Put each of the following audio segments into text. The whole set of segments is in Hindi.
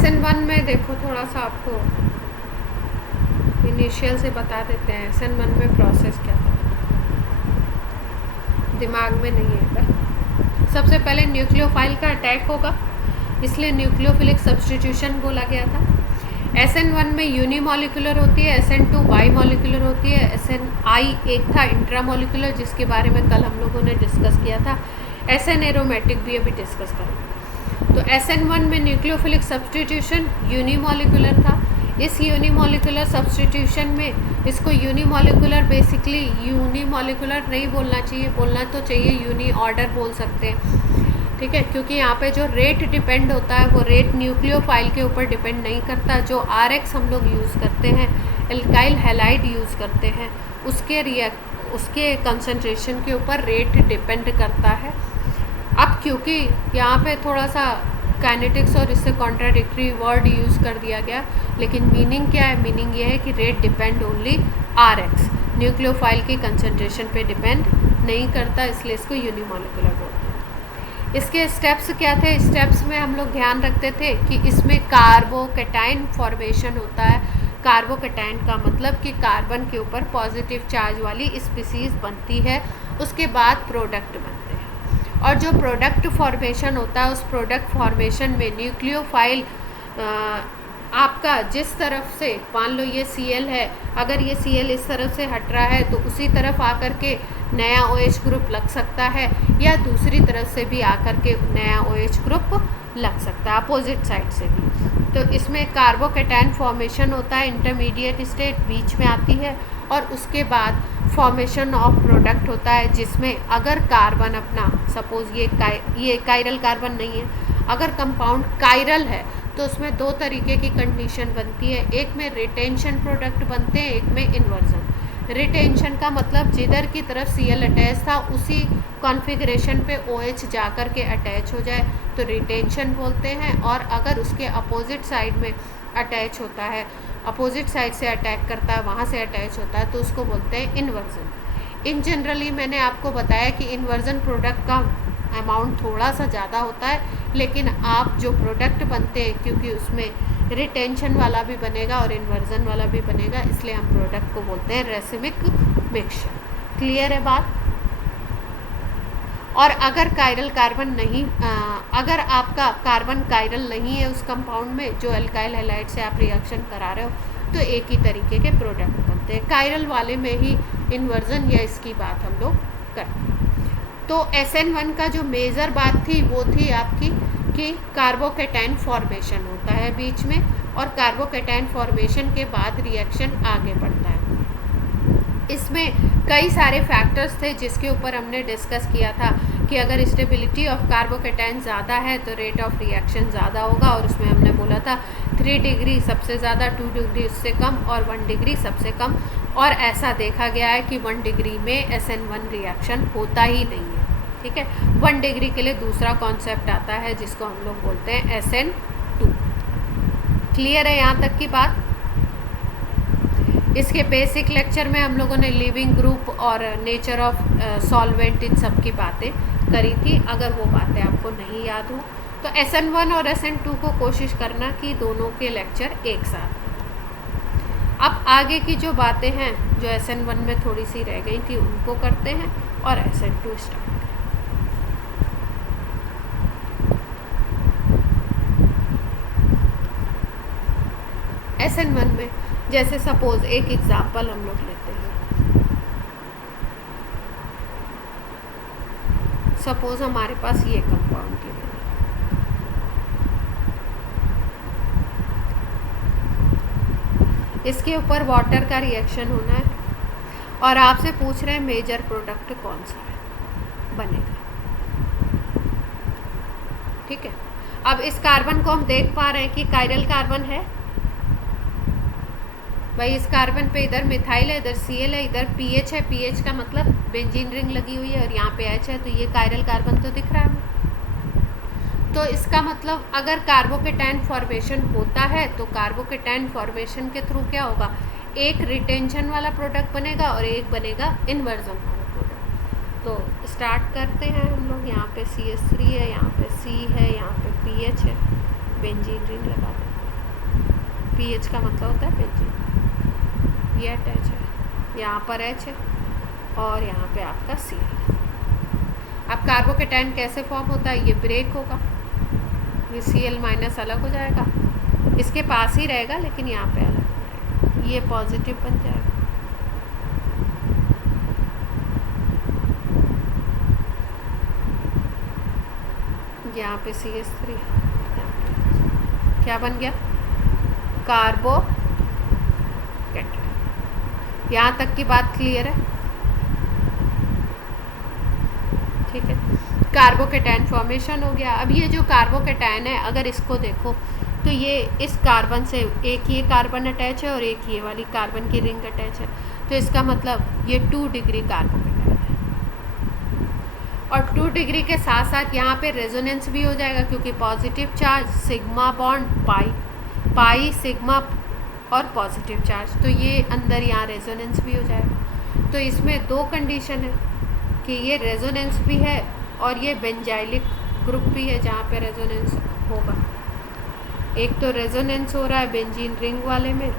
SN1 में देखो, थोड़ा सा आपको इनिशियल से बता देते हैं SN1 में प्रोसेस क्या था, दिमाग में नहीं है पर सबसे पहले न्यूक्लियोफाइल का अटैक होगा, इसलिए न्यूक्लियोफिलिक सब्स्टिट्यूशन बोला गया था। SN1 में यूनिमोलिकुलर होती है, SN2 बाईमोलिकुलर होती है, SNI एक था इंट्रामोलिकुलर जिसके बारे में कल हम लोगों ने डिस्कस किया था, SN एरोमेटिक भी अभी डिस्कस करेंगे। तो SN1 में न्यूक्लियोफिलिक सब्स्टिट्यूशन यूनिमोलिकुलर था। इस यूनिमोलिकुलर सब्स्टिट्यूशन में इसको यूनिमोलिकुलर, बेसिकली यूनिमोलिकुलर नहीं बोलना चाहिए, बोलना तो चाहिए यूनी ऑर्डर बोल सकते हैं, ठीक है, क्योंकि यहाँ पे जो रेट डिपेंड होता है वो रेट न्यूक्लियोफाइल के ऊपर डिपेंड नहीं करता। जो RX हम लोग यूज़ करते हैं, एल्काइल हैलाइड यूज़ करते हैं, उसके कंसंट्रेशन के ऊपर रेट डिपेंड करता है। अब क्योंकि यहाँ पे थोड़ा सा काइनेटिक्स और इससे कॉन्ट्राडिक्टरी वर्ड यूज़ कर दिया गया, लेकिन मीनिंग क्या है? मीनिंग ये है कि rate depend only RX, nucleophile की कंसंट्रेशन पे डिपेंड नहीं करता, इसलिए इसको यूनिमोलिकुलर बोलते हैं। इसके स्टेप्स क्या थे? स्टेप्स में हम लोग ध्यान रखते थे कि इसमें कार्बोकैटायन फॉर्मेशन होता है। कार्बोकैटायन का मतलब कि कार्बन के ऊपर पॉजिटिव चार्ज वाली स्पीसीज बनती है, उसके बाद प्रोडक्ट बनते हैं। और जो प्रोडक्ट फॉर्मेशन होता है, उस प्रोडक्ट फॉर्मेशन में न्यूक्लियोफाइल आपका जिस तरफ से, मान लो ये Cl है, अगर ये Cl इस तरफ से हट रहा है तो उसी तरफ आकर के नया OH ग्रुप लग सकता है, या दूसरी तरफ से भी आकर के नया OH ग्रुप लग सकता है, अपोजिट साइड से भी। तो इसमें कार्बोकैटायन फॉर्मेशन होता है, इंटरमीडिएट स्टेट बीच में आती है, और उसके बाद फॉर्मेशन ऑफ प्रोडक्ट होता है, जिसमें अगर कार्बन अपना, सपोज ये कायरल कार्बन नहीं है, अगर कंपाउंड कायरल है तो उसमें दो तरीके की कंडीशन बनती है, एक में रिटेंशन प्रोडक्ट बनते हैं, एक में इन्वर्जन। रिटेंशन का मतलब जिधर की तरफ Cl अटैच था उसी कॉन्फ़िगरेशन पे OH जाकर के अटैच हो जाए तो रिटेंशन बोलते हैं, और अगर उसके अपोजिट साइड में अटैच होता है, अपोजिट साइड से अटैक करता है, वहाँ से अटैच होता है, तो उसको बोलते हैं इन्वर्जन। इन जनरली मैंने आपको बताया कि इन्वर्जन प्रोडक्ट का अमाउंट थोड़ा सा ज़्यादा होता है, लेकिन आप जो प्रोडक्ट बनते हैं, क्योंकि उसमें रिटेंशन वाला भी बनेगा और इन्वर्जन वाला भी बनेगा, इसलिए हम प्रोडक्ट को बोलते हैं रेसिमिक मिक्सचर। क्लियर है बात? और अगर कायरल कार्बन नहीं, अगर आपका कार्बन कायरल नहीं है उस कंपाउंड में जो एल्काइल हैलाइड से आप रिएक्शन करा रहे हो, तो एक ही तरीके के प्रोडक्ट बनते हैं। कायरल वाले में ही इन्वर्जन या इसकी बात हम लोग करते हैं। तो SN1 का जो मेजर बात थी वो थी आपकी कि कार्बोकैटायन फॉर्मेशन होता है बीच में, और कार्बोकैटायन फॉर्मेशन के बाद रिएक्शन आगे बढ़ता है। इसमें कई सारे फैक्टर्स थे जिसके ऊपर हमने डिस्कस किया था कि अगर स्टेबिलिटी ऑफ कार्बोकैटायन ज़्यादा है तो रेट ऑफ रिएक्शन ज़्यादा होगा, और उसमें हमने बोला था 3 डिग्री सबसे ज़्यादा, 2 डिग्री उससे कम, और 1 डिग्री सबसे कम। और ऐसा देखा गया है कि 1 डिग्री में SN1 रिएक्शन होता ही नहीं है, ठीक है। 1 डिग्री के लिए दूसरा कॉन्सेप्ट आता है जिसको हम लोग बोलते हैं SN2। क्लियर है यहाँ तक की बात? इसके बेसिक लेक्चर में हम लोगों ने लिविंग ग्रुप और नेचर ऑफ सॉल्वेंट इन सब की बातें करी थी। अगर वो बातें आपको नहीं याद हो तो SN1 और SN2 को कोशिश करना कि दोनों के लेक्चर एक साथ। अब आगे की जो बातें हैं जो SN1 में थोड़ी सी रह गई थी उनको करते हैं और SN2 स्टार्ट। SN1 में जैसे सपोज एक एग्जाम्पल हम लोग लेते हैं, सपोज हमारे पास ये कंपाउंड की इसके ऊपर वाटर का रिएक्शन होना है और आपसे पूछ रहे हैं मेजर प्रोडक्ट कौन सा है बनेगा, ठीक है। अब इस कार्बन को हम देख पा रहे हैं कि कायरल कार्बन है भाई, इस कार्बन पे इधर मिथाइल है, इधर Cl है, इधर PH है, PH का मतलब बेंजीन रिंग लगी हुई है, और यहाँ पे H है, तो ये कायरल कार्बन तो दिख रहा है। तो इसका मतलब अगर कार्बोकैटायन फॉर्मेशन होता है तो कार्बोकैटायन फॉर्मेशन के थ्रू क्या होगा, एक रिटेंशन वाला प्रोडक्ट बनेगा और एक बनेगा इन्वर्जन वाला प्रोडक्ट। तो स्टार्ट करते हैं हम लोग। यहाँ पे CH3 है, यहाँ पे C है, यहाँ पे PH है, बेंजीन रिंग लगा देते हैं। पीएच का मतलब होता है बेंजीन। ये अटैच है, यहाँ पर एच है और यहाँ पे आपका Cl। अब कार्बोकेटाइन कैसे फॉर्म होता है, ये ब्रेक होगा, ये Cl माइनस अलग हो जाएगा, इसके पास ही रहेगा लेकिन यहाँ पे अलग हो जाएगा, ये पॉजिटिव बन जाएगा। यहाँ पे CH3 क्या बन गया, कार्बोकेटाइन। यहाँ तक की बात क्लियर है? ठीक है, कार्बोकेटाइन फॉर्मेशन हो गया। अब ये जो कार्बोकेटाइन है, अगर इसको देखो तो ये इस कार्बन से एक ये कार्बन अटैच है और एक ये वाली कार्बन की रिंग अटैच है, तो इसका मतलब ये 2 डिग्री कार्बोकेटाइन है। और 2 डिग्री के साथ साथ यहाँ पे रेजोनेंस भी हो जाएगा, क्योंकि positive charge sigma bond pi, pi sigma और पॉजिटिव चार्ज, तो ये अंदर यहाँ रेजोनेंस भी हो जाएगा। तो इसमें 2 कंडीशन है कि ये रेजोनेंस भी है और ये बेंजाइलिक ग्रुप भी है जहाँ पे रेजोनेंस होगा। एक तो रेजोनेंस हो रहा है बेंजीन रिंग वाले में,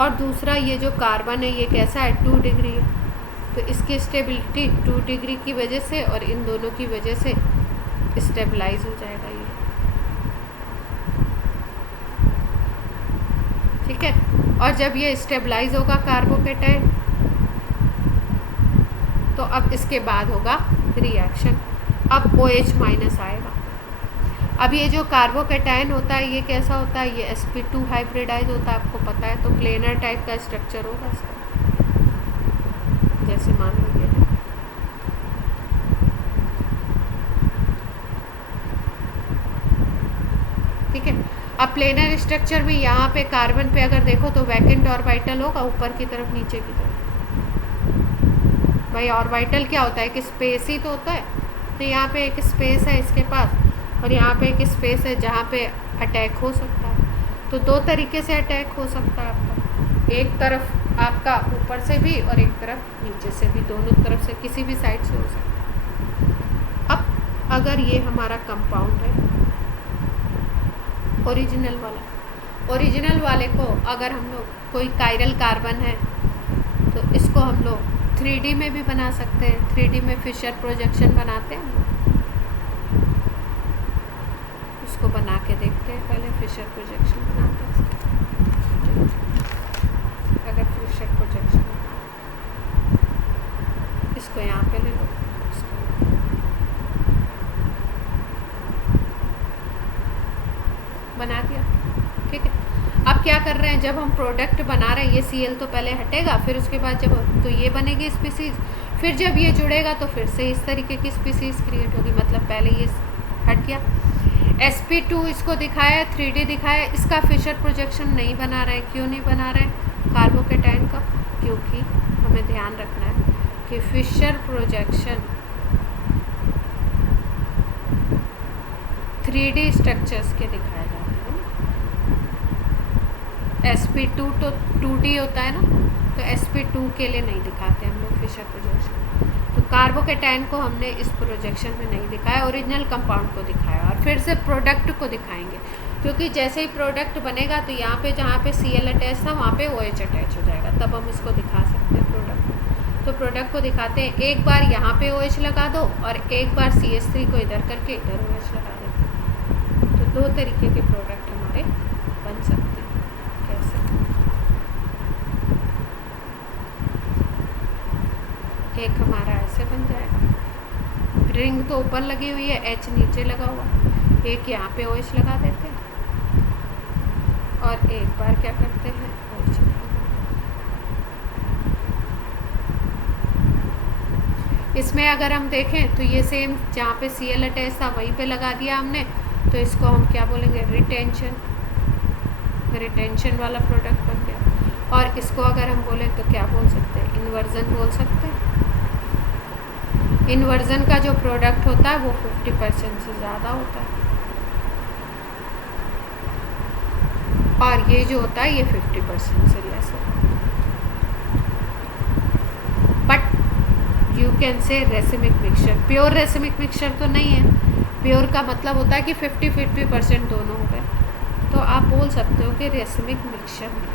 और दूसरा ये जो कार्बन है ये कैसा है, 2 डिग्री है, तो इसकी स्टेबिलिटी 2 डिग्री की वजह से और इन दोनों की वजह से स्टेबलाइज हो जाएगा ये। ठीक है, और जब ये स्टेबलाइज होगा कार्बोकेटाइन, तो अब इसके बाद होगा रिएक्शन, अब OH माइनस आएगा। अब ये जो कार्बोकेटाइन होता है ये कैसा होता है, ये sp2 हाइब्रिडाइज होता है, आपको पता है, तो प्लेनर टाइप का स्ट्रक्चर होगा इसका, जैसे मान लीजिए। ठीक है, अब प्लेनर स्ट्रक्चर में यहाँ पे कार्बन पे अगर देखो तो वैकेंट ऑर्बिटल होगा ऊपर की तरफ नीचे की तरफ। भाई ऑर्बिटल क्या होता है, एक स्पेस ही तो होता है, तो यहाँ पे एक स्पेस है इसके पास और यहाँ पे एक स्पेस है जहाँ पे अटैक हो सकता है। तो 2 तरीके से अटैक हो सकता है आपका, एक तरफ आपका ऊपर से भी और एक तरफ नीचे से भी, दोनों तरफ से किसी भी साइड से हो सकता है। अब अगर ये हमारा कंपाउंड है ओरिजिनल वाला, ओरिजिनल वाले को अगर हम लोग कोई कायरल कार्बन है तो इसको हम लोग 3D में भी बना सकते हैं। 3D में फिशर प्रोजेक्शन बनाते हैं, उसको बना के देखते हैं, पहले फिशर प्रोजेक्शन बनाते हैं। अगर फिशर प्रोजेक्शन इसको यहाँ पे ले लो, बना दिया। ठीक है, अब क्या कर रहे हैं, जब हम प्रोडक्ट बना रहे हैं, ये Cl तो पहले हटेगा, फिर उसके बाद जब तो ये बनेगी स्पीसीज, फिर जब ये जुड़ेगा तो फिर से इस तरीके की स्पीसीज क्रिएट होगी, मतलब पहले ये हट गया। sp2 इसको दिखाया, 3D दिखाया, इसका फिशर प्रोजेक्शन नहीं बना रहे हैं। क्यों नहीं बना रहे हैं कार्बोकेटाइन का, क्योंकि हमें ध्यान रखना है कि फिशर प्रोजेक्शन 3D स्ट्रक्चर्स के दिखाए जाते हैं। sp2 तो 2D होता है ना, तो sp2 के लिए नहीं दिखाते हम लोग फिशर प्रोजेक्शन। तो कार्बोकेटाइन को हमने इस प्रोजेक्शन में नहीं दिखाया, ओरिजिनल कंपाउंड को दिखाया, और फिर से प्रोडक्ट को दिखाएंगे, क्योंकि जैसे ही प्रोडक्ट बनेगा तो यहाँ पे जहाँ पे Cl अटैच था वहाँ पे OH अटैच हो जाएगा, तब हम इसको दिखा सकते हैं प्रोडक्ट। तो प्रोडक्ट को दिखाते हैं, एक बार यहाँ पे OH लगा दो और एक बार CH3 को इधर करके इधर OH लगा देते हैं। तो 2 तरीके के प्रोडक्ट हमारे बन सकते हैं। कैसे, एक हमारा ऐसे बन जाएगा, रिंग तो ऊपर लगी हुई है, H नीचे लगा हुआ, एक यहाँ पे OH लगा देते हैं और एक बार क्या करते हैं OH लगा। इसमें अगर हम देखें तो ये सेम जहाँ पे Cl अटैच था वहीं पे लगा दिया हमने, तो इसको हम क्या बोलेंगे, रिटेंशन, रिटेंशन वाला प्रोडक्ट बन गया। और इसको अगर हम बोलें तो क्या बोल सकते हैं, इन्वर्जन बोल सकते हैं। इन्वर्जन का जो प्रोडक्ट होता है वो 50% से ज़्यादा होता है, और ये जो होता है ये 50% से लेस होता है। But you can say racemic mixture, pure racemic mixture तो नहीं है, प्योर का मतलब होता है कि 50-50% दोनों हो गए, तो आप बोल सकते हो कि रेसिमिक मिक्सचर मिला।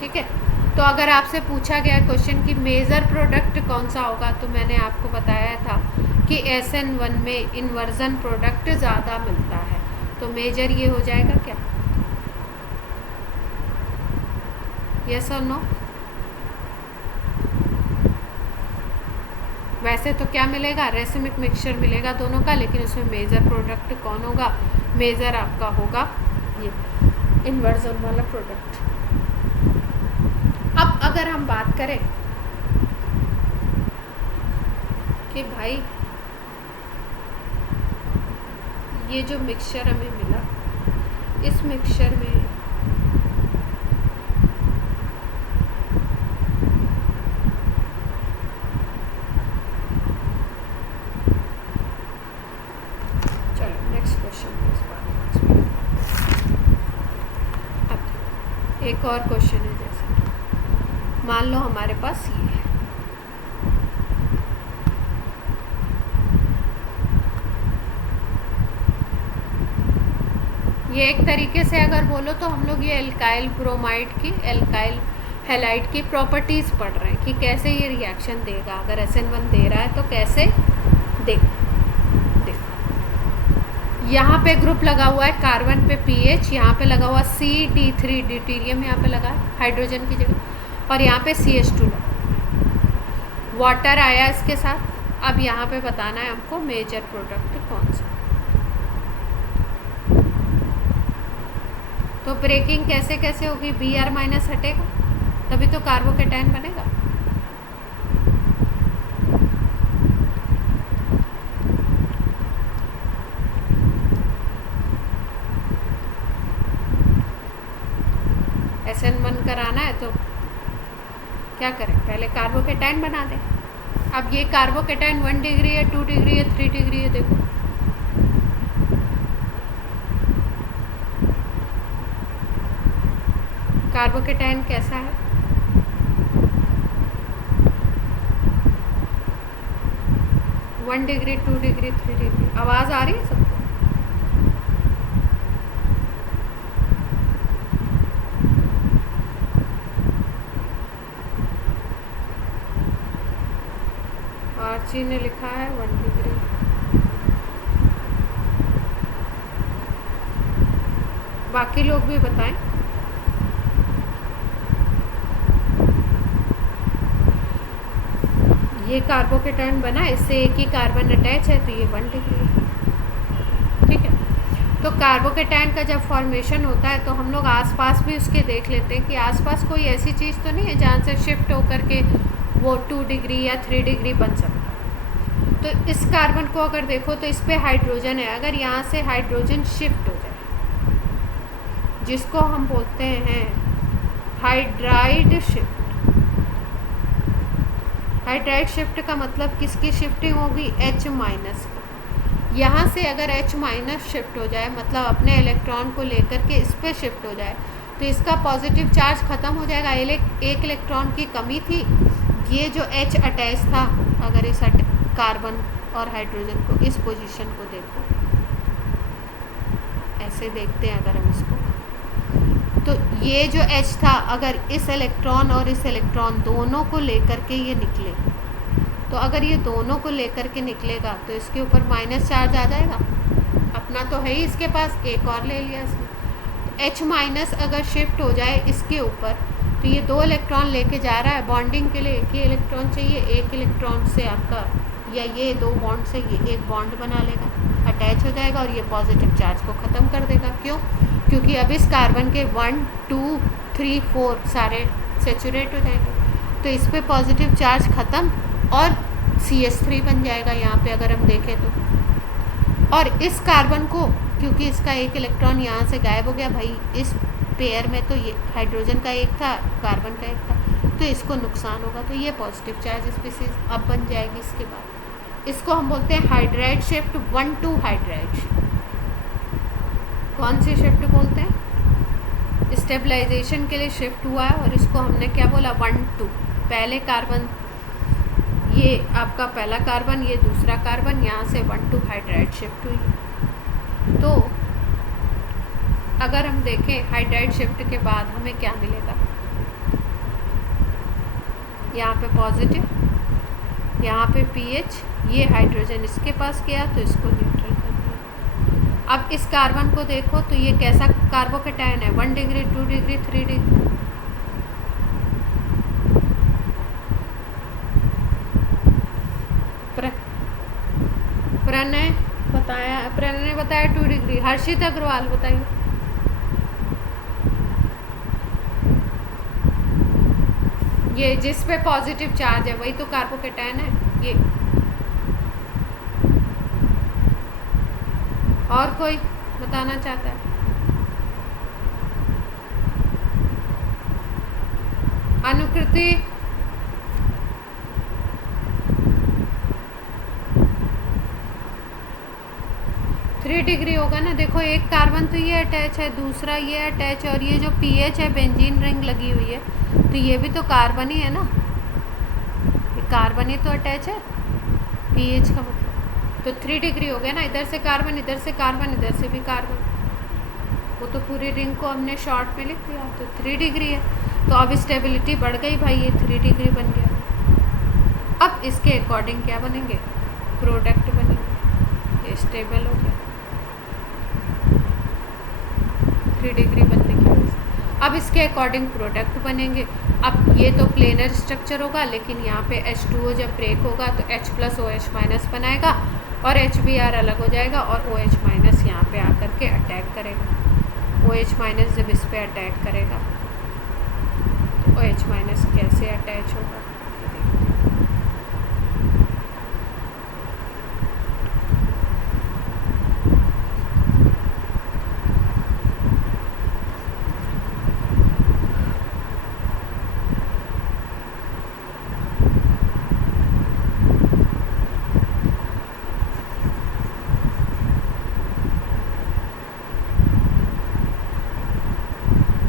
ठीक है, तो अगर आपसे पूछा गया क्वेश्चन कि मेजर प्रोडक्ट कौन सा होगा, तो मैंने आपको बताया था कि SN1 में इन्वर्जन प्रोडक्ट ज़्यादा मिलता है, तो मेजर ये हो जाएगा क्या? यस और नो? वैसे तो क्या मिलेगा, रेसिमिक मिक्सचर मिलेगा दोनों का, लेकिन उसमें मेजर प्रोडक्ट कौन होगा? मेजर आपका होगा ये इन्वर्जन वाला प्रोडक्ट। अब अगर हम बात करें कि भाई ये जो मिक्सचर हमें मिला, इस मिक्सचर में एक और क्वेश्चन है, जैसे मान लो हमारे पास ये है, ये एक तरीके से अगर बोलो तो हम लोग ये एल्काइल ब्रोमाइड की, एल्काइल हैलाइड की प्रॉपर्टीज़ पढ़ रहे हैं कि कैसे ये रिएक्शन देगा। अगर SN1 दे रहा है तो कैसे देगा। यहाँ पे ग्रुप लगा हुआ है कार्बन पे PH, यहाँ पे लगा हुआ CD3 ड्यूटेरियम, यहाँ पे लगा है हाइड्रोजन की जगह, और यहाँ पे CH2 लगा, वाटर आया इसके साथ। अब यहाँ पे बताना है हमको मेजर प्रोडक्ट कौन सा। तो ब्रेकिंग कैसे कैसे होगी, Br माइनस हटेगा तभी तो कार्बोकेटाइन बनेगा। SN1 कराना है तो क्या करें, पहले कार्बोकेटाइन बना दें। अब ये कार्बोकेटाइन 1 डिग्री है, 2 डिग्री है, 3 डिग्री है, देखो कार्बोकेटाइन कैसा है, वन डिग्री, 2 डिग्री, 3 डिग्री। आवाज़ आ रही है सबको? आर्ची ने लिखा है 1 डिग्री। बाकी लोग भी बताएं। ये कार्बोकेटाइन बना, इससे एक ही कार्बन अटैच है, तो ये 1 डिग्री है। ठीक है, तो कार्बोकेटाइन का जब फॉर्मेशन होता है तो हम लोग आसपास भी उसके देख लेते हैं कि आसपास कोई ऐसी चीज़ तो नहीं है जहाँ से शिफ्ट होकर के वो 2 डिग्री या 3 डिग्री बन सकता है। तो इस कार्बन को अगर देखो तो इस पर हाइड्रोजन है, अगर यहाँ से हाइड्रोजन शिफ्ट हो जाए, जिसको हम बोलते हैं हाइड्राइड शिफ्ट। हाइड्राइड शिफ्ट का मतलब किसकी शिफ्टिंग होगी, H माइनस की। यहाँ से अगर H माइनस शिफ्ट हो जाए, मतलब अपने इलेक्ट्रॉन को लेकर के इस पर शिफ्ट हो जाए, तो इसका पॉजिटिव चार्ज ख़त्म हो जाएगा। एक इलेक्ट्रॉन की कमी थी, ये जो H अटैच था, अगर इस कार्बन और हाइड्रोजन को, इस पोजीशन को देखो, ऐसे देखते हैं अगर हम इसको, तो ये जो H था, अगर इस इलेक्ट्रॉन और इस इलेक्ट्रॉन दोनों को लेकर के ये निकले, तो अगर ये दोनों को लेकर के निकलेगा तो इसके ऊपर माइनस चार्ज आ जाएगा। अपना तो है ही इसके पास, एक और ले लिया इसने। तो H माइनस अगर शिफ्ट हो जाए इसके ऊपर, तो ये 2 इलेक्ट्रॉन लेके जा रहा है, बॉन्डिंग के लिए एक ही इलेक्ट्रॉन चाहिए, एक इलेक्ट्रॉन से आपका, या ये 2 बॉन्ड से ये एक बॉन्ड बना लेगा, अटैच हो जाएगा और ये पॉजिटिव चार्ज को ख़त्म कर देगा। क्यों? क्योंकि अब इस कार्बन के 1, 2, 3, 4 सारे सेचुरेट हो जाएंगे, तो इस पर पॉजिटिव चार्ज ख़त्म और CH3 बन जाएगा यहाँ पे अगर हम देखें तो। और इस कार्बन को, क्योंकि इसका एक इलेक्ट्रॉन यहाँ से गायब हो गया भाई, इस पेयर में तो ये हाइड्रोजन का एक था, कार्बन का एक था, तो इसको नुकसान होगा, तो ये पॉजिटिव चार्ज स्पीसीज अब बन जाएगी। इसके बाद इसको हम बोलते हैं हाइड्राइड शिफ्ट, 1-2 हाइड्राइड शिफ्ट। कौन सी शिफ्ट बोलते हैं? स्टेबलाइजेशन के लिए शिफ्ट हुआ है, और इसको हमने क्या बोला, 1-2। पहले कार्बन ये आपका पहला कार्बन, ये दूसरा कार्बन, यहाँ से 1 2 हाइड्राइड शिफ्ट हुई। तो अगर हम देखें हाइड्राइड शिफ्ट के बाद हमें क्या मिलेगा, यहाँ पे पॉजिटिव, यहाँ पे पीएच, ये हाइड्रोजन इसके पास गया तो इसको न्यूट्रल कर दिया। अब इस कार्बन को देखो तो ये कैसा कार्बोकेटायन है, 1 डिग्री, 2 डिग्री, 3 डिग्री। प्रणय ने बताया 2 डिग्री। हर्षित अग्रवाल बताइए। ये जिस पे पॉजिटिव चार्ज है वही तो कार्बोकेटायन है ये। और कोई बताना चाहता है? अनुकृति, थ्री डिग्री होगा ना। देखो एक कार्बन तो ये अटैच है, दूसरा ये अटैच है, और ये जो पीएच है बेंजीन रिंग लगी हुई है तो ये भी तो कार्बन ही है ना, ये कार्बन ही तो अटैच है पीएच का मतलब। तो 3 डिग्री हो गया ना, इधर से कार्बन, इधर से कार्बन, इधर से भी कार्बन, वो तो पूरी रिंग को हमने शॉर्ट में लिख दिया, तो 3 डिग्री है। तो अब स्टेबिलिटी बढ़ गई भाई, ये 3 डिग्री बन गया। अब इसके अकॉर्डिंग क्या बनेंगे, प्रोडक्ट बनेंगे, ये स्टेबल हो गया 3 डिग्री बनने की वजह से। अब इसके अकॉर्डिंग प्रोडक्ट बनेंगे। अब ये तो प्लेनर स्ट्रक्चर होगा, लेकिन यहाँ पे H2O जब ब्रेक होगा तो H+OH- बनाएगा और HBr अलग हो जाएगा और OH- यहाँ पे आकर के अटैक करेगा। OH- जब इस पे अटैक करेगा तो OH- कैसे अटैच होगा,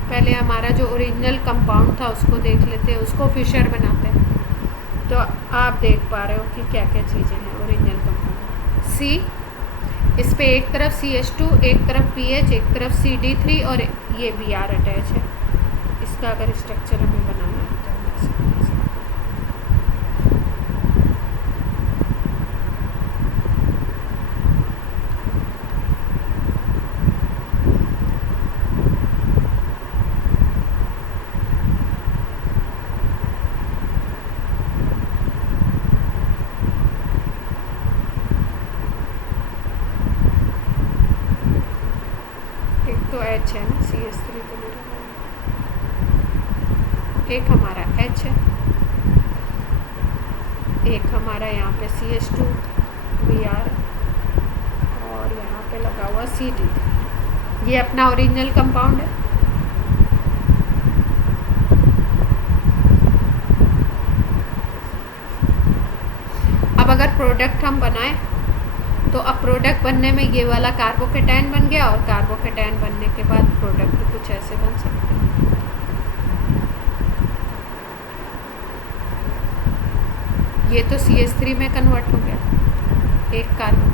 पहले हमारा जो ओरिजिनल कंपाउंड था उसको देख लेते हैं, उसको फिशर बनाते हैं। तो आप देख पा रहे हो कि क्या क्या चीज़ें हैं ओरिजिनल कंपाउंड। सी, इस पे एक तरफ CH2, एक तरफ पीएच, एक तरफ CD3 और ये Br अटैच है। इसका अगर स्ट्रक्चर हमें बनाना है तो H है ना, CH3 तो नहीं रहा, एक हमारा H है, एक हमारा यहाँ पे CH2 Br और यहाँ पे लगा हुआ CD। ये अपना ओरिजिनल कंपाउंड है। अब अगर प्रोडक्ट हम बनाएं तो अब प्रोडक्ट बनने में ये वाला कार्बोकेटायन बन गया, और कार्बोकेटायन बनने के बाद प्रोडक्ट कुछ ऐसे बन सकते हैं। ये तो CH3 में कन्वर्ट हो गया एक कार्बन।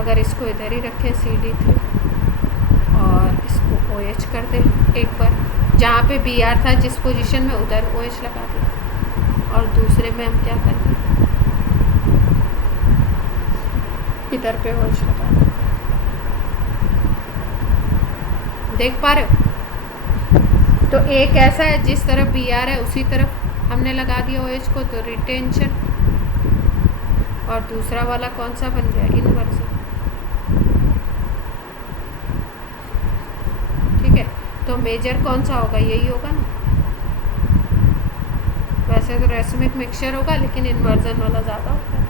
अगर इसको इधर ही रखें CD3 और इसको OH कर दें एक बार, जहाँ पे Br था जिस पोजीशन में उधर OH लगा दें, और दूसरे में हम क्या करते हैं, इधर पे OH लगा दें। देख पा रहे हो? तो एक ऐसा है जिस तरफ Br है उसी तरफ हमने लगा दिया OH को, तो रिटेंशन। और दूसरा वाला कौन सा बन गया, इन्वर्जन। ठीक है, तो मेजर कौन सा होगा, यही होगा ना। वैसे तो रेसमिक मिक्सचर होगा, लेकिन इन्वर्जन वाला ज़्यादा होता है।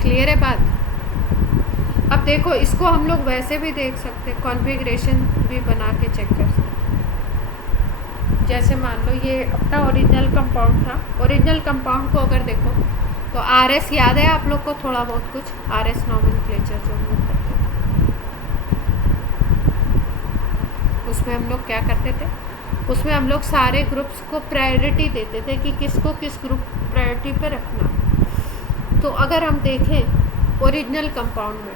क्लियर है बात? अब देखो, इसको हम लोग वैसे भी देख सकते हैं, कॉन्फ़िगरेशन भी बना के चेक कर सकते हैं। जैसे मान लो ये अपना ओरिजिनल कंपाउंड था, ओरिजिनल कंपाउंड को अगर देखो तो RS याद है आप लोग को थोड़ा बहुत कुछ, RS नॉमेनक्लेचर जो हम लोग करते थे, उसमें हम लोग क्या करते थे, उसमें हम लोग सारे ग्रुप्स को प्रायोरिटी देते थे कि किसको किस ग्रुप प्रायोरिटी पे रखना। तो अगर हम देखें ओरिजिनल कंपाउंड में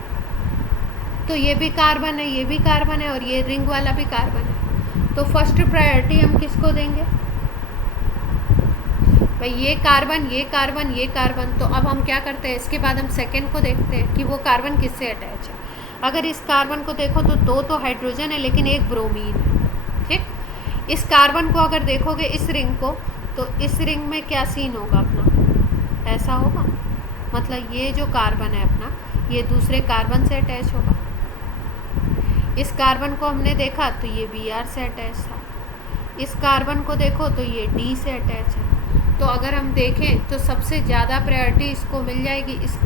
तो ये भी कार्बन है, ये भी कार्बन है और ये रिंग वाला भी कार्बन है। तो फर्स्ट प्रायोरिटी हम किसको देंगे भाई? ये कार्बन, ये कार्बन, ये कार्बन। तो अब हम क्या करते हैं, इसके बाद हम सेकेंड को देखते हैं कि वो कार्बन किससे अटैच है। अगर इस कार्बन को देखो तो दो तो हाइड्रोजन है लेकिन एक ब्रोमीन है। ठीक, इस कार्बन को अगर देखोगे इस रिंग को तो इस रिंग में क्या सीन होगा अपना, ऐसा होगा। मतलब ये जो कार्बन है अपना ये दूसरे कार्बन से अटैच होगा। इस कार्बन को हमने देखा तो ये Br से अटैच था। इस कार्बन को देखो तो ये D से अटैच है। तो अगर हम देखें तो सबसे ज़्यादा प्रायोरिटी इसको मिल जाएगी, इस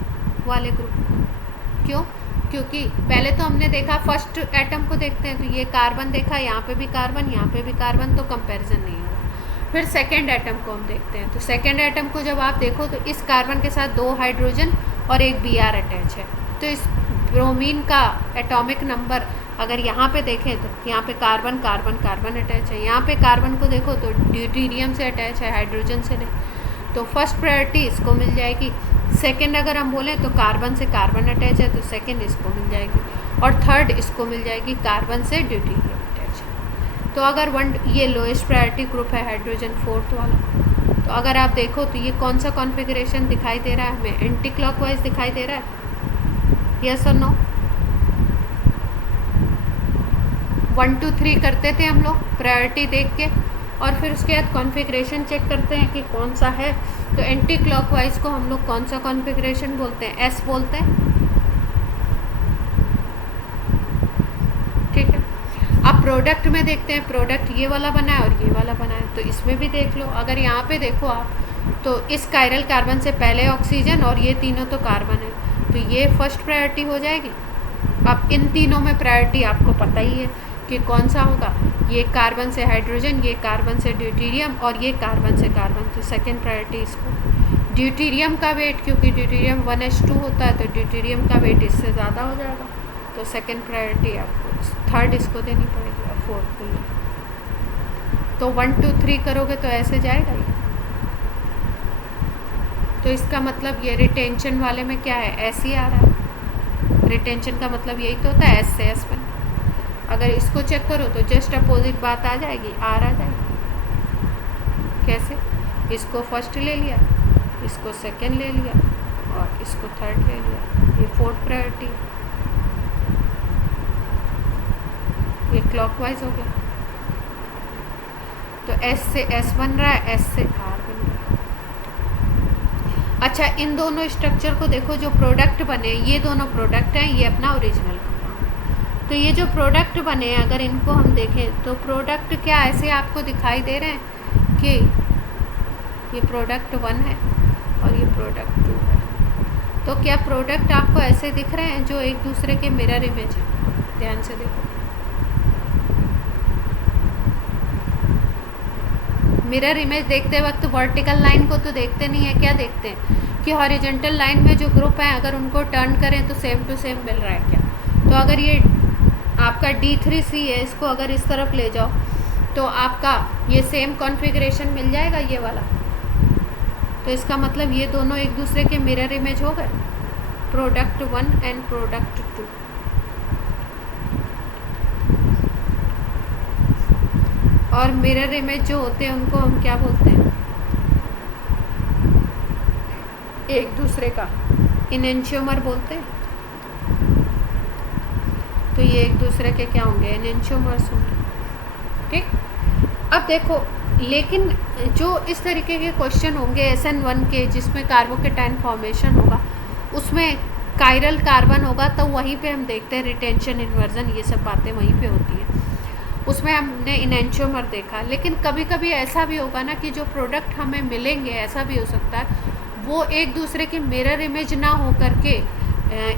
वाले ग्रुप को। क्यों? क्योंकि पहले तो हमने देखा फर्स्ट एटम को देखते हैं तो ये कार्बन देखा, यहाँ पे भी कार्बन, यहाँ पे भी कार्बन, तो कंपैरिजन नहीं होगा। फिर सेकेंड एटम को हम देखते हैं तो सेकेंड एटम को जब आप देखो तो इस कार्बन के साथ 2 हाइड्रोजन और एक Br अटैच है। तो इस ब्रोमीन का एटॉमिक नंबर अगर यहाँ पे देखें तो यहाँ पे कार्बन कार्बन कार्बन अटैच है, यहाँ पे कार्बन को देखो तो ड्यूटेरियम से अटैच है, हाइड्रोजन से नहीं। तो फर्स्ट प्रायोरिटी इसको मिल जाएगी। सेकंड अगर हम बोलें तो कार्बन से कार्बन अटैच है तो सेकंड इसको मिल जाएगी, और थर्ड इसको मिल जाएगी कार्बन से ड्यूटेरियम अटैच है। तो अगर ये लोएस्ट प्रायोरिटी ग्रुप है हाइड्रोजन, फोर्थ वाला। तो अगर आप देखो तो ये कौन सा कॉन्फ़िगरेशन दिखाई दे रहा है हमें, एंटी क्लॉकवाइज दिखाई दे रहा है, यस और नो? 1 2 3 करते थे हम लोग प्रायोरिटी देख के, और फिर उसके बाद कॉन्फ़िगरेशन चेक करते हैं कि कौन सा है। तो एंटी क्लॉकवाइज को हम लोग कौन सा कॉन्फ़िगरेशन बोलते हैं, एस बोलते हैं। ठीक है, अब प्रोडक्ट में देखते हैं, प्रोडक्ट ये वाला बना है और ये वाला बना है। तो इसमें भी देख लो, अगर यहाँ पे देखो आप तो इस कायरल कार्बन से पहले ऑक्सीजन और ये तीनों तो कार्बन है, तो ये फर्स्ट प्रायोरिटी हो जाएगी। अब इन तीनों में प्रायोरिटी आपको पता ही है कि कौन सा होगा, ये कार्बन से हाइड्रोजन, ये कार्बन से ड्यूटेरियम और ये कार्बन से कार्बन। तो सेकेंड प्रायोरिटी इसको। ड्यूटेरियम का वेट, क्योंकि ड्यूटेरियम 1s2 होता है तो ड्यूटेरियम का वेट इससे ज़्यादा हो जाएगा, तो सेकेंड प्रायोरिटी आपको, थर्ड इसको देनी पड़ेगी और फोर्थ को ये। तो 1 2 3 करोगे तो ऐसे जाएगा ये। तो इसका मतलब ये रिटेंशन वाले में क्या है, एस ही आ रहा है। रिटेंशन का मतलब यही तो होता है, एस से एस बन। अगर इसको चेक करो तो जस्ट अपोजिट बात आ जाएगी, आर आ जाएगी। कैसे? इसको फर्स्ट ले लिया, इसको सेकंड ले लिया और इसको थर्ड ले लिया, ये फोर्थ प्रायोरिटी। ये क्लॉकवाइज हो गया। तो एस से एस बन रहा है, एस से आर बन रहा है। अच्छा, इन दोनों स्ट्रक्चर को देखो, जो प्रोडक्ट बने ये दोनों प्रोडक्ट हैं, ये अपना ओरिजिनल कंपाउंड। तो ये जो प्रोडक्ट बने हैं अगर इनको हम देखें तो प्रोडक्ट क्या ऐसे आपको दिखाई दे रहे हैं कि ये प्रोडक्ट 1 है और ये प्रोडक्ट 2 है। तो क्या प्रोडक्ट आपको ऐसे दिख रहे हैं जो एक दूसरे के मिरर इमेज हैं? ध्यान से देखो, मिरर इमेज देखते वक्त वर्टिकल लाइन को तो देखते नहीं है, क्या देखते हैं कि हॉरिजॉन्टल लाइन में जो ग्रुप है अगर उनको टर्न करें तो सेम टू सेम मिल रहा है क्या। तो अगर ये आपका D3C है, इसको अगर इस तरफ ले जाओ तो आपका ये सेम कॉन्फ़िगरेशन मिल जाएगा ये वाला। तो इसका मतलब ये दोनों एक दूसरे के मिरर इमेज हो गए, प्रोडक्ट 1 एंड प्रोडक्ट 2। और मिरर इमेज जो होते हैं उनको हम क्या बोलते हैं, एक दूसरे का इनेंशियोमर बोलते हैं। तो ये एक दूसरे के क्या होंगे, इनेंशियोमर्स होंगे। ठीक, अब देखो, लेकिन जो इस तरीके के क्वेश्चन होंगे SN1 के जिसमें कार्बोकेटाइन फॉर्मेशन होगा उसमें कायरल कार्बन होगा, तो वहीं पे हम देखते हैं रिटेंशन, इन्वर्जन, ये सब बातें वहीं पे होती हैं। उसमें हमने इनेंशियोमर देखा। लेकिन कभी कभी ऐसा भी होगा ना कि जो प्रोडक्ट हमें मिलेंगे, ऐसा भी हो सकता है वो एक दूसरे के मिरर इमेज ना हो करके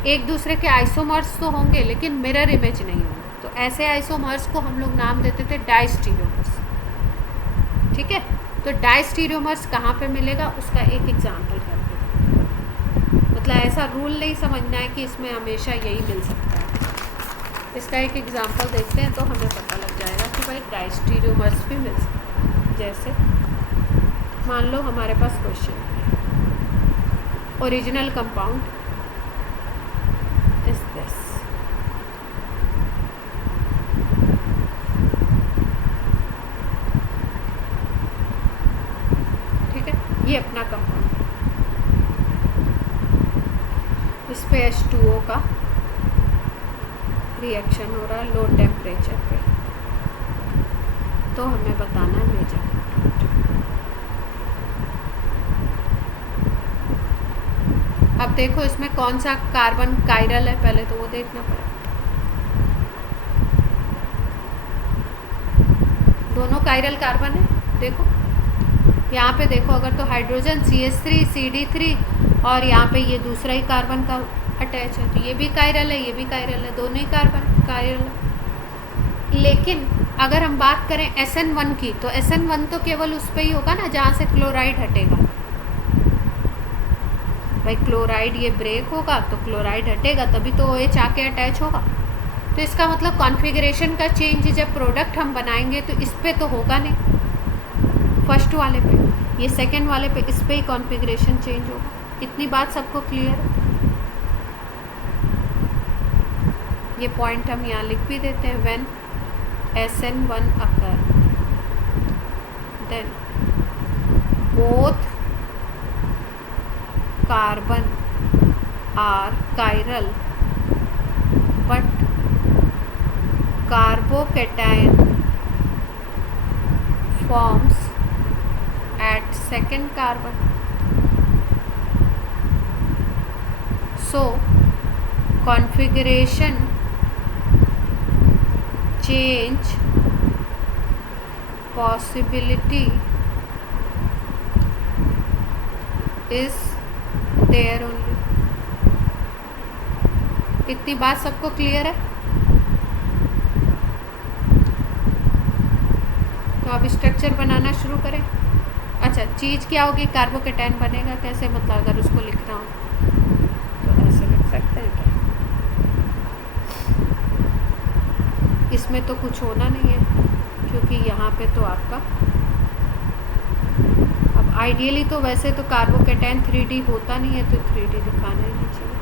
एक दूसरे के आइसोमर्स तो होंगे लेकिन मिरर इमेज नहीं होंगे। तो ऐसे आइसोमर्स को हम लोग नाम देते थे डाइस्टीरियोमर्स। ठीक है, तो डाइस्टीरियोमर्स कहाँ पे मिलेगा उसका एक एग्जाम्पल करते हैं। मतलब ऐसा रूल नहीं समझना है कि इसमें हमेशा यही मिल सकता है। इसका एक एग्जाम्पल देखते हैं तो हमें पता लग जाएगा कि डाइसल्फाइड डाइस्टीरियोमर्स भी मिल सकते हैं। जैसे मान लो हमारे पास क्वेश्चन है, ओरिजिनल कंपाउंड इज दिस, ठीक है, ये अपना कंपाउंड, इस पे H2O का रिएक्शन हो रहा है लो टेम्परेचर पे, तो हमें बताना है मेजर। अब देखो इसमें कौन सा कार्बन कायरल है, पहले तो वो देखना पड़ेगा। दोनों कायरल कार्बन है, देखो यहाँ पे देखो, अगर तो हाइड्रोजन CH3 CD3 और यहाँ पे ये दूसरा ही कार्बन का अटैच है, तो ये भी कायरल है, ये भी कायरल है, दोनों ही कार्बन कायरल है। लेकिन अगर हम बात करें SN1 की, तो SN1 तो केवल उस पर ही होगा ना जहाँ से क्लोराइड हटेगा। भाई क्लोराइड ये ब्रेक होगा तो क्लोराइड हटेगा, तभी तो OH आके अटैच होगा। तो इसका मतलब कॉन्फ़िगरेशन का चेंज जब प्रोडक्ट हम बनाएंगे तो इस पे तो होगा नहीं, फर्स्ट वाले पे, ये सेकेंड वाले पे, इस पे ही कॉन्फ़िगरेशन चेंज होगा। इतनी बात सबको क्लियर है? ये पॉइंट हम यहाँ लिख भी देते हैं। When SN1 occur, then both carbon are chiral, but carbocation forms at second carbon. So configuration change possibility is there only. इतनी बात सबको क्लियर है? तो अब स्ट्रक्चर बनाना शुरू करें। अच्छा, चीज़ क्या होगी? कार्बोकेटायन बनेगा कैसे? मतलब अगर उसको लिखना हो तो ऐसे लिख सकते हैं क्या? इसमें तो कुछ होना नहीं है, क्योंकि यहाँ पे तो आपका, अब आइडियली तो वैसे तो कार्बोकेटायन 3D होता नहीं है, तो 3D दिखाना ही नहीं चाहिए।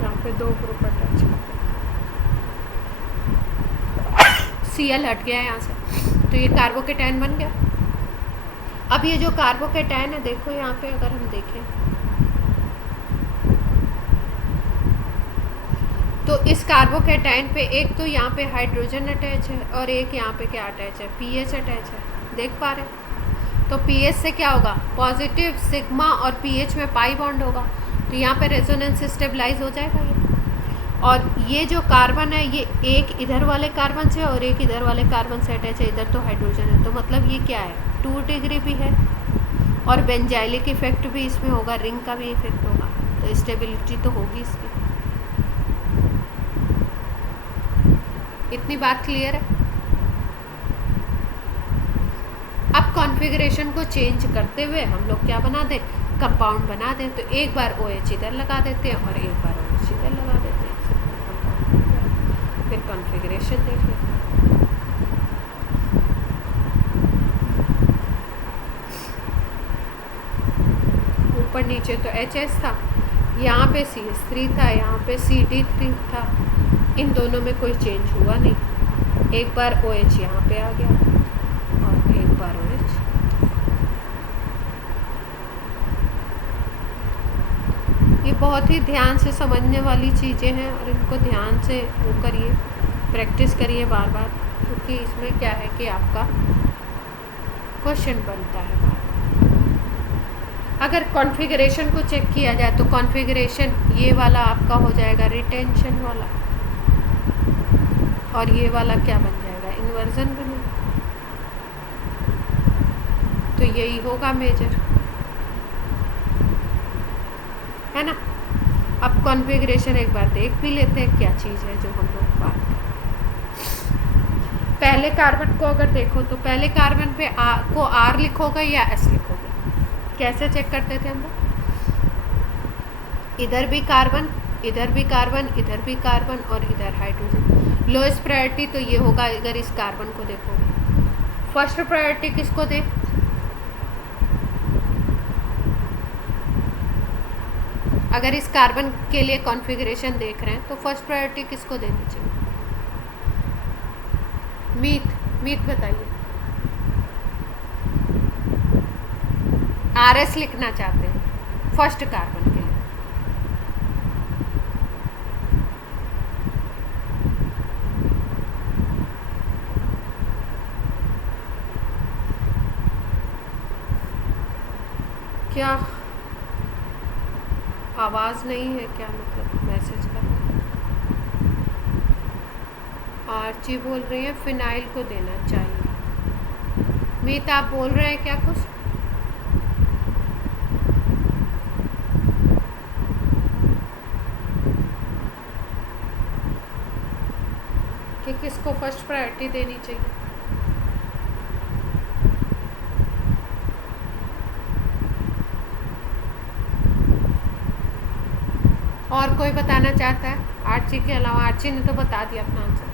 यहाँ पे दो ग्रुप अटैच, Cl हट गया है यहाँ से, तो ये कार्बोकेटायन बन गया। अब ये जो कार्बोकेटायन है, देखो यहाँ पे अगर हम देखें तो इस कार्बोकेटायन पे एक तो यहाँ पे हाइड्रोजन अटैच है और एक यहाँ पे क्या अटैच है? पीएच अटैच है, देख पा रहे हैं? तो पीएच से क्या होगा? पॉजिटिव सिग्मा और पीएच में पाई बॉन्ड होगा, तो यहाँ पे रेजोनेंस स्टेबलाइज हो जाएगा ये। और ये जो कार्बन है, ये एक इधर वाले कार्बन से और एक इधर वाले कार्बन से अटैच है, इधर तो हाइड्रोजन है, तो मतलब ये क्या है? 2 डिग्री भी है और बेंजाइलिक इफेक्ट भी इसमें होगा, रिंग का भी इफेक्ट होगा, तो स्टेबिलिटी तो होगी इसकी। इतनी बात क्लियर है? अब कॉन्फ़िगरेशन को चेंज करते हुए हम लोग क्या बना दें? कंपाउंड बना दें। तो एक बार OH इधर लगा देते हैं और एक बार OH इधर लगा देते हैं, फिर कॉन्फ़िगरेशन देख लेते हैं। ऊपर नीचे तो HS था, यहाँ पे CH3 था, यहाँ पे CD3 था, इन दोनों में कोई चेंज हुआ नहीं। एक बार OH यहाँ पे आ गया और एक बार OH। ये बहुत ही ध्यान से समझने वाली चीज़ें हैं और इनको ध्यान से वो करिए, प्रैक्टिस करिए बार बार, क्योंकि इसमें क्या है कि आपका क्वेश्चन बनता है। अगर कॉन्फ़िगरेशन को चेक किया जाए तो कॉन्फ़िगरेशन ये वाला आपका हो जाएगा रिटेंशन वाला, और ये वाला क्या बन जाएगा? इन्वर्जन बनेगा। तो यही होगा मेजर, है ना? अब कॉन्फ़िगरेशन एक बार देख भी लेते हैं क्या चीज़ है जो हम लोग बात करें। पहले कार्बन को अगर देखो तो पहले कार्बन पे को R लिखोगे या S लिखोगे? कैसे चेक करते थे हम लोग? इधर भी कार्बन, इधर भी कार्बन, इधर भी कार्बन और इधर हाइड्रोजन। लोएस्ट प्रायोरिटी तो ये होगा अगर इस कार्बन को देखोगे। फर्स्ट प्रायोरिटी किसको दे? अगर इस कार्बन के लिए कॉन्फ़िगरेशन देख रहे हैं तो फर्स्ट प्रायोरिटी किसको देनी चाहिए? मीथ बताइए। RS लिखना चाहते हैं फर्स्ट कार्बन के लिए। क्या आवाज़ नहीं है क्या? मतलब मैसेज कर रहे हैं। आर्ची बोल रही है फिनाइल को देना चाहिए। मीत आप बोल रहे हैं क्या कुछ? कि किसको फर्स्ट प्रायोरिटी देनी चाहिए? और कोई बताना चाहता है? आर्ची के अलावा, आर्ची ने तो बता दिया अपना आंसर।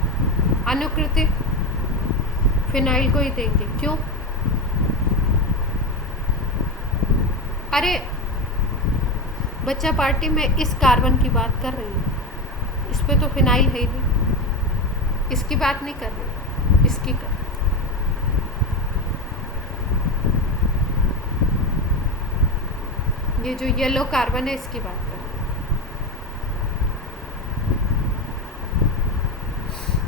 अनुकृति फिनाइल को ही देंगे, क्यों? अरे बच्चा पार्टी में इस कार्बन की बात कर रही हूँ, इस पे तो फिनाइल है ही नहीं, इसकी बात नहीं कर रही, इसकी कर। ये जो येलो कार्बन है इसकी बात कर।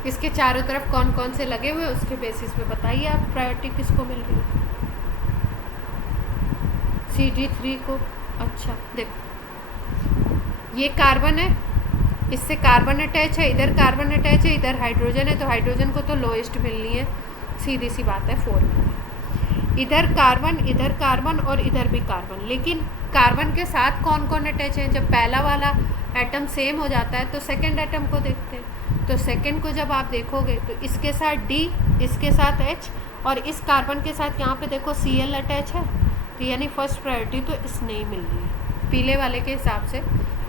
इसके चारों तरफ कौन कौन से लगे हुए उसके बेसिस पे बताइए आप प्रायोरिटी किसको मिल रही है? CD3 को। अच्छा देखो ये कार्बन है, इससे कार्बन अटैच है, इधर कार्बन अटैच है, इधर हाइड्रोजन है, तो हाइड्रोजन को तो लोएस्ट मिलनी है, सीधी सी बात है 4 मिलनी। इधर कार्बन और इधर भी कार्बन, लेकिन कार्बन के साथ कौन कौन अटैच है? जब पहला वाला एटम सेम हो जाता है तो सेकेंड एटम को देखते हैं। तो सेकेंड को जब आप देखोगे तो इसके साथ D, इसके साथ H और इस कार्बन के साथ यहाँ पे देखो Cl अटैच है, तो यानी फर्स्ट प्रायोरिटी तो इसने ही मिल रही है। पीले वाले के हिसाब से,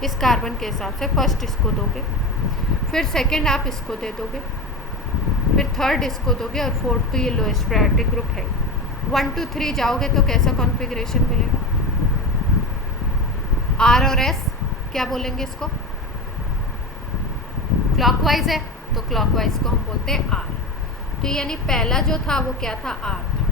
इस कार्बन के हिसाब से फर्स्ट इसको दोगे, फिर सेकेंड आप इसको दे दोगे, फिर थर्ड इसको दोगे और फोर्थ तो ये लोएस्ट प्रायोरिटी ग्रुप है। 1 2 3 जाओगे तो कैसा कॉन्फ़िगरेशन मिलेगा? R और S क्या बोलेंगे इसको? क्लॉकवाइज है तो क्लॉकवाइज को हम बोलते हैं R। तो यानी पहला जो था वो क्या था? R था।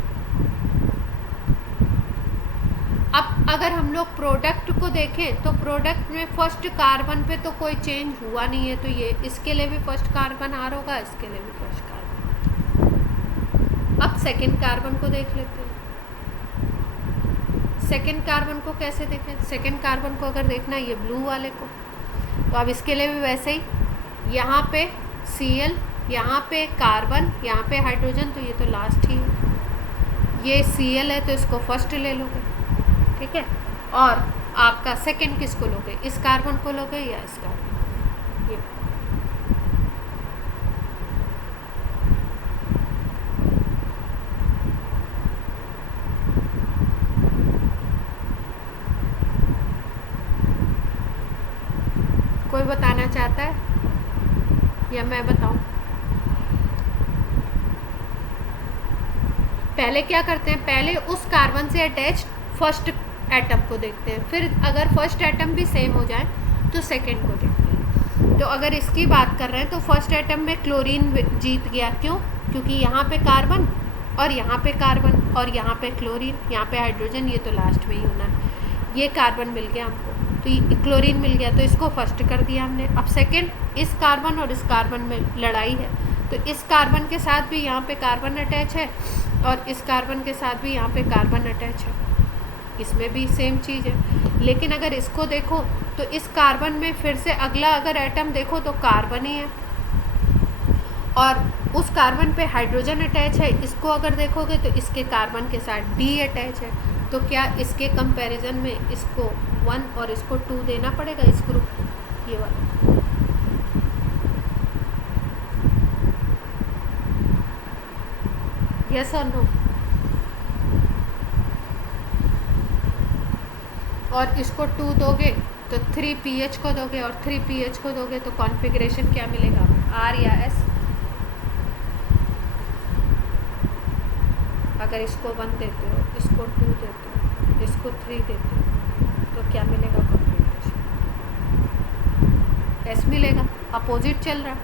अब अगर हम लोग प्रोडक्ट को देखें तो प्रोडक्ट में फर्स्ट कार्बन पे तो कोई चेंज हुआ नहीं है, तो ये इसके लिए भी फर्स्ट कार्बन R होगा, इसके लिए भी फर्स्ट कार्बन। अब सेकेंड कार्बन को देख लेते हैं। सेकेंड कार्बन को कैसे देखें? सेकेंड कार्बन को अगर देखना है ये ब्लू वाले को, तो अब इसके लिए भी वैसे ही, यहाँ पे Cl, यहाँ पे कार्बन, यहाँ पे हाइड्रोजन, तो ये तो लास्ट ही है। ये Cl है तो इसको फर्स्ट ले लोगे, ठीक है। और आपका सेकंड किसको लोगे? इस कार्बन को लोगे या इस कार्बन? ये कोई बताना चाहता है या मैं बताऊं? पहले क्या करते हैं? पहले उस कार्बन से अटैच फर्स्ट एटम को देखते हैं, फिर अगर फर्स्ट एटम भी सेम हो जाए तो सेकंड को देखते हैं। तो अगर इसकी बात कर रहे हैं तो फर्स्ट एटम में क्लोरीन जीत गया, क्यों? क्योंकि यहाँ पे कार्बन और यहाँ पे कार्बन और यहाँ पे क्लोरीन, यहाँ पे हाइड्रोजन, ये तो लास्ट में ही होना है। ये कार्बन मिल गया हमको, तो ये क्लोरीन मिल गया, तो इसको फर्स्ट कर दिया हमने। अब सेकेंड, इस कार्बन और इस कार्बन में लड़ाई है, तो इस कार्बन के साथ भी यहाँ पे कार्बन अटैच है और इस कार्बन के साथ भी यहाँ पे कार्बन अटैच है, इसमें भी सेम चीज़ है। लेकिन अगर इसको देखो तो इस कार्बन में फिर से अगला अगर एटम देखो तो कार्बन ही है और उस कार्बन पे हाइड्रोजन अटैच है। इसको अगर देखोगे तो इसके कार्बन के साथ D अटैच है, तो क्या इसके कंपैरिजन में इसको 1 और इसको 2 देना पड़ेगा इस ग्रुप को, ये वाला? यस और नो? और इसको 2 दोगे तो 3 pH को दोगे, और 3 pH को दोगे तो कॉन्फ़िगरेशन क्या मिलेगा, R या S। अगर इसको 1 देते हो, इसको 2 देते हो, इसको 3 देते हो, तो क्या मिलेगा कॉन्फ़िगरेशन, S मिलेगा। अपोजिट चल रहा,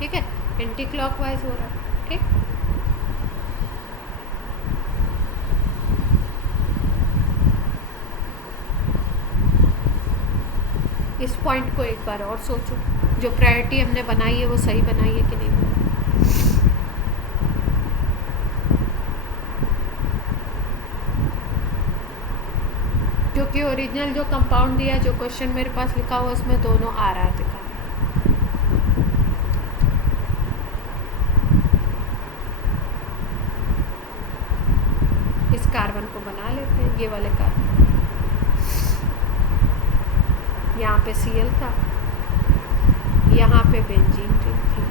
ठीक है, एंटी क्लॉकवाइज हो रहा है, ठीक। इस पॉइंट को एक बार और सोचो, जो प्रायोरिटी हमने बनाई है वो सही बनाई है कि नहीं बनाई। क्योंकि ओरिजिनल जो कंपाउंड दिया, जो क्वेश्चन मेरे पास लिखा हुआ, उसमें दोनों आ रहा दिखा। इस कार्बन को बना लेते हैं, ये वाले कार्बन, यहाँ पे Cl था, यहाँ पे बेंजीन रिंग थी,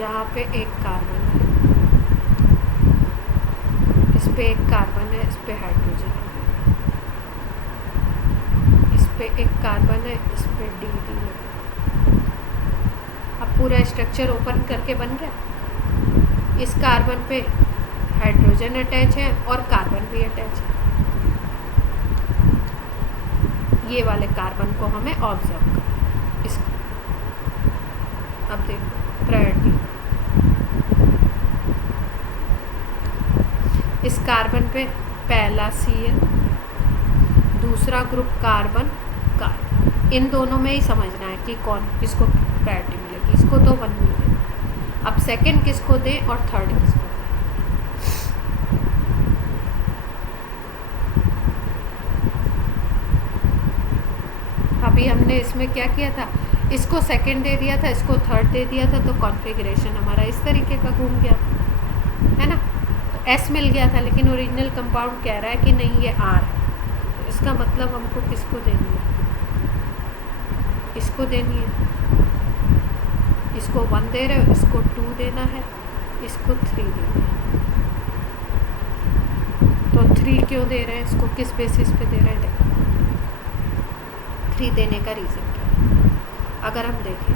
यहाँ पे एक कार्बन है, इस पे एक कार्बन है, इस पे हाइड्रोजन है, इस पे एक कार्बन है, इस पे डी है। अब पूरा स्ट्रक्चर ओपन करके बन गया। इस कार्बन पे हाइड्रोजन अटैच है और कार्बन भी अटैच है। ये वाले कार्बन को हमें ऑब्जर्व करना है। अब देखो प्रायोरिटी, इस कार्बन पे पहला Cl, दूसरा ग्रुप कार्बन, इन दोनों में ही समझना है कि कौन किसको प्रायोरिटी मिलेगी। इसको तो 1 मिल गई, अब सेकंड किसको दें और थर्ड किसको दें। अभी हमने इसमें क्या किया था, इसको सेकंड दे दिया था, इसको थर्ड दे दिया था, तो कॉन्फ़िगरेशन हमारा इस तरीके का घूम गया, है ना। तो S मिल गया था, लेकिन ओरिजिनल कंपाउंड कह रहा है कि नहीं ये R है। तो इसका मतलब हमको किसको देनी है, इसको देनी है। इसको 1 दे रहे हो, इसको 2 देना है, इसको 3 देना है। तो 3 क्यों दे रहे हैं, इसको किस बेसिस पे दे रहे हैं, देखो 3 देने का रीज़न क्या है। अगर हम देखें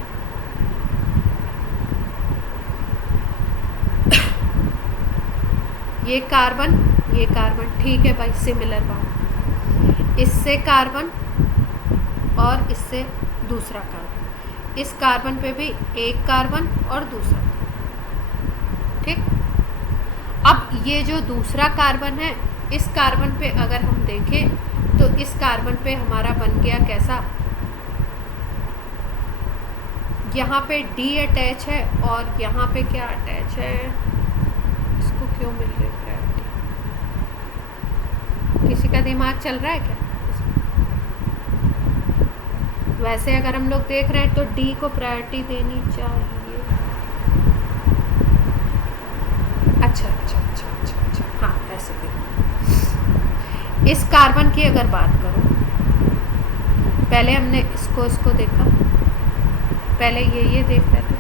ये कार्बन ठीक है भाई, सिमिलर बॉन्ड, इससे कार्बन और इससे दूसरा कार्बन, इस कार्बन पे भी एक कार्बन और दूसरा कार्बन, ठीक। अब ये जो दूसरा कार्बन है, इस कार्बन पे अगर हम देखें तो इस कार्बन पे हमारा बन गया कैसा, यहाँ पे D अटैच है और यहाँ पे क्या अटैच है, इसको क्यों मिल रही प्रायोरिटी, किसी का दिमाग चल रहा है क्या। वैसे अगर हम लोग देख रहे हैं तो D को प्रायोरिटी देनी चाहिए। अच्छा, हाँ ऐसे देखो। इस कार्बन की अगर बात करो, पहले हमने इसको देखा, पहले ये देख रहे थे,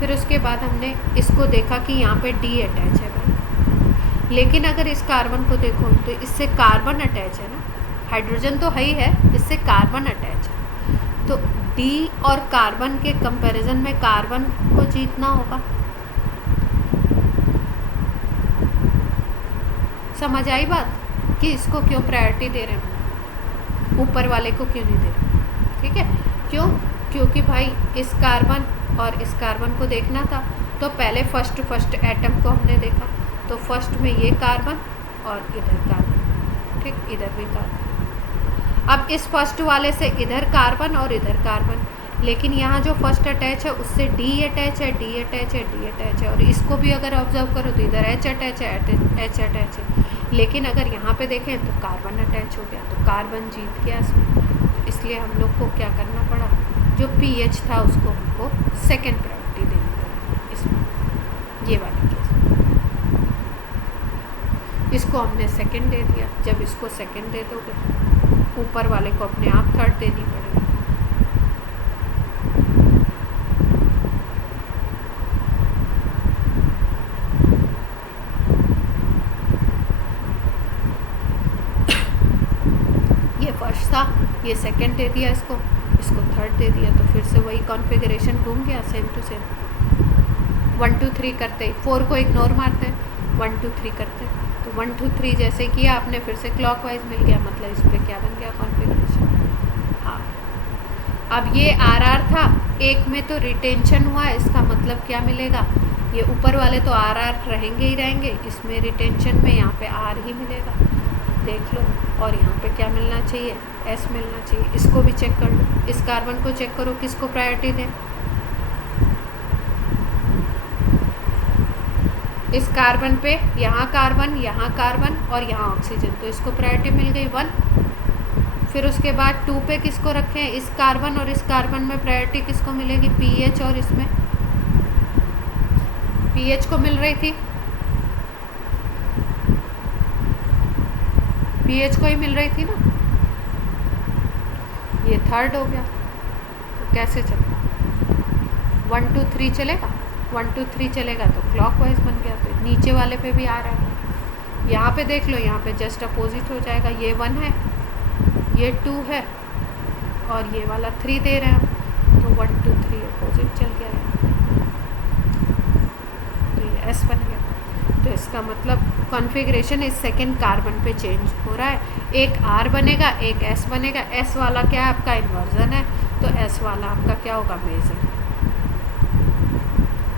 फिर उसके बाद हमने इसको देखा कि यहाँ पे D अटैच है भाई। लेकिन अगर इस कार्बन को देखो तो इससे कार्बन अटैच है ना, हाइड्रोजन तो है ही है, इससे कार्बन अटैच है। तो D और कार्बन के कंपैरिजन में कार्बन को जीतना होगा। समझ आई बात कि इसको क्यों प्रायोरिटी दे रहे हैं, ऊपर वाले को क्यों नहीं दे रहे, ठीक है। क्यों, क्योंकि भाई इस कार्बन और इस कार्बन को देखना था, तो पहले फर्स्ट एटम को हमने देखा, तो फर्स्ट में ये कार्बन और इधर कार्बन, ठीक, इधर भी कार्बन। अब इस फर्स्ट वाले से इधर कार्बन और इधर कार्बन, लेकिन यहाँ जो फर्स्ट अटैच है उससे D अटैच है, D अटैच है, D अटैच है, और इसको भी अगर ऑब्जर्व करो तो इधर H अटैच है, H अटैच है। लेकिन अगर यहाँ पे देखें तो कार्बन अटैच हो गया, तो कार्बन जीत गया इसमें। तो इसलिए हम लोग को क्या करना पड़ा, जो pH था उसको हमको सेकेंड प्रायोरिटी देनी पड़ी इसमें, ये वाले केस में। इसको हमने सेकेंड दे दिया, जब इसको सेकेंड दे दोगे ऊपर वाले को अपने आप थर्ड देनी पड़ेगी। ये सेकंड दे दिया इसको थर्ड दे दिया, तो फिर से वही कॉन्फ़िगरेशन घूम गया सेम टू सेम। 1 2 3 करते ही 4 को इग्नोर मारते हैं, 1 2 3 करते हैं, तो 1 2 3 जैसे किया आपने फिर से क्लॉकवाइज मिल गया, मतलब इस पर क्या बन गया कॉन्फ़िगरेशन। हाँ, अब ये RR था, एक में तो रिटेंशन हुआ, इसका मतलब क्या मिलेगा, ये ऊपर वाले तो RR रहेंगे ही रहेंगे, इसमें रिटेंशन में यहाँ पे R ही मिलेगा, देख लो। और यहाँ पे क्या मिलना चाहिए, S मिलना चाहिए। इसको भी चेक कर लो, इस कार्बन को चेक करो, किसको प्रायोरिटी दें, इस कार्बन पे, यहाँ कार्बन और यहाँ ऑक्सीजन, तो इसको प्रायोरिटी मिल गई 1। फिर उसके बाद 2 पे किसको रखें, इस कार्बन और इस कार्बन में प्रायोरिटी किसको मिलेगी, पीएच, और इसमें पीएच को मिल रही थी, पीएच को ही मिल रही थी ना, ये थर्ड हो गया, तो कैसे चलेगा, 1 2 3 चलेगा, 1 2 3 चलेगा तो क्लॉकवाइज बन गया, तो नीचे वाले पे भी आ रहा है। यहाँ पे देख लो, यहाँ पे जस्ट अपोजिट हो जाएगा, ये 1 है, ये 2 है, और ये वाला 3 दे रहे हैं, तो 1 2 3 अपोजिट चल गया है, तो ये S बन गया। तो इसका मतलब कॉन्फ़िगरेशन इस सेकेंड कार्बन पे चेंज हो रहा है, एक R बनेगा, एक S बनेगा, S वाला क्या है आपका इन्वर्जन है, तो S वाला आपका क्या होगा, मेजर।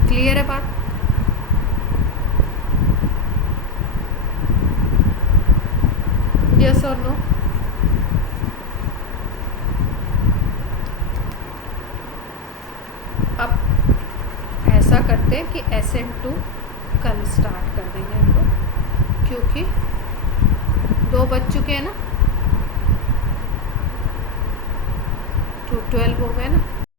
क्लियर है बात। यस और नो। अब ऐसा करते हैं कि SN2 कल स्टार्ट कर देंगे हम लोग, क्योंकि 2 बज चुके हैं ना, 2 12 हो गए ना।